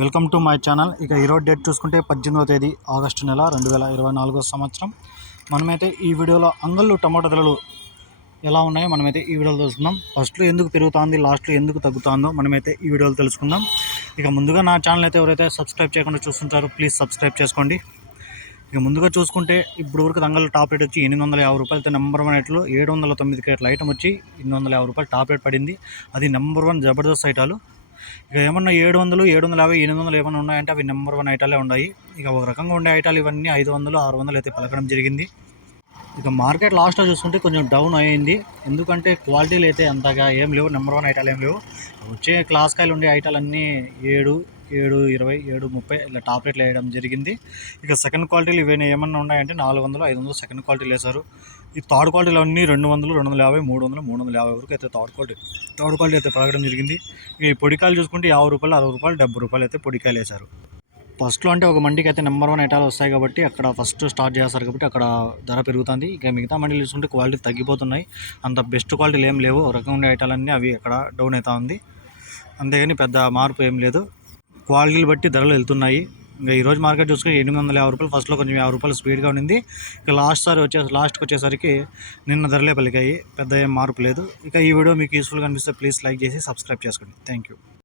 Welcome to my channel. ఇక ఈరోజు date చూసుకుంటే పద్దెనిమిదవ తేదీ ఆగస్టు నెల రెండు వేల ఇరవై నాలుగో సంవత్సరం. మనమైతే ఈ వీడియోలో అంగళ్ళు టమాటా ధరలు ఎలా ఉన్నాయో మనమైతే ఈ వీడియోలో తెలుసుకుందాం. ఫస్ట్లో ఎందుకు పెరుగుతుంది లాస్ట్లో ఎందుకు తగ్గుతుందో మనమైతే ఈ వీడియోలో తెలుసుకుందాం. ఇక ముందుగా నా ఛానల్ అయితే ఎవరైతే సబ్స్క్రైబ్ చేయకుండా చూస్తుంటారో ప్లీజ్ సబ్స్క్రైబ్ చేసుకోండి. ఇక ముందుగా చూసుకుంటే ఇప్పుడు వరకు దంగల్ టాప్ రేట్ వచ్చి ఎనిమిది వందల యాభై రూపాయలతో నెంబర్ వన్ రేట్లు ఏడు వందల తొమ్మిది కేట్ల ఐటమ్ వచ్చి ఎనిమిది వందల యాభై రూపాయలు టాప్ రేట్ పడింది. అది నెంబర్ వన్ జబర్దస్త్ ఐటాలు ఇక ఏమన్నా ఏడు వందలు ఏడు వందల యాభై ఎనిమిది వందలు ఏమైనా ఉన్నాయంటే అవి నెంబర్ వన్ ఐటాలే ఉన్నాయి. ఇక ఒక రకంగా ఉండే ఐటాలు ఇవన్నీ ఐదు వందలు ఆరు వందలు అయితే పలకడం జరిగింది. ఇక మార్కెట్ లాస్ట్లో చూసుకుంటే కొంచెం డౌన్ అయింది ఎందుకంటే క్వాలిటీలు అయితే అంతగా ఏం లేవు నెంబర్ వన్ ఐటాలు ఏం లేవు. వచ్చే క్లాస్ కాయలు ఉండే ఐటాలు అన్నీ ఏడు ఏడు ఇరవై ఏడు ముప్పై ఇలా టాప్ రేట్లు వేయడం జరిగింది. ఇక సెకండ్ క్వాలిటీలు ఇవన్నీ ఏమన్నా ఉన్నాయంటే నాలుగు వందలు ఐదు వందలు సెకండ్ క్వాలిటీలు వేశారు. ఈ థర్డ్ క్వాలిటీలు అన్నీ రెండు వందలు రెండు వందల యాభై మూడు వందలు మూడు వందల యాభై వరకు అయితే థర్డ్ క్వాలిటీ థర్డ్ క్వాలిటీ అయితే పెరగడం జరిగింది. ఈ పొడికాయలు చూసుకుంటే యాభై రూపాయలు అరవై రూపాయలు డెబ్బై రూపాయలు అయితే పొడికాయలు వేశారు. ఫస్ట్లో అంటే ఒక మండికి అయితే నెంబర్ వన్ ఐటాలు వస్తాయి కాబట్టి అక్కడ ఫస్ట్ స్టార్ట్ చేస్తారు కాబట్టి అక్కడ ధర పెరుగుతుంది. ఇక మిగతా మండీలు చూసుకుంటే క్వాలిటీ తగ్గిపోతున్నాయి. అంత బెస్ట్ క్వాలిటీలు ఏం లేవు. ఒక రకం ఉండే ఐటాలన్నీ అవి అక్కడ డౌన్ అవుతా ఉంది. అంతేగాని పెద్ద మార్పు ఏం లేదు. క్వాలిటీలు బట్టి ధరలు వెళ్తున్నాయి. ఇంకా ఈరోజు మార్కెట్ చూసుకుని ఎనిమిది వందల యాభై రూపాయలు ఫస్ట్లో కొంచెం యాభై రూపాయలు స్పీడ్గా ఉండింది. ఇక లాస్ట్ సారి వచ్చే లాస్ట్కి వచ్చేసరికి నిన్న ధరలే పలికాయి పెద్ద ఏం మార్పు లేదు. ఇక ఈ వీడియో మీకు యూస్ఫుల్గా అనిపిస్తే ప్లీజ్ లైక్ చేసి సబ్స్క్రైబ్ చేసుకోండి. Thank you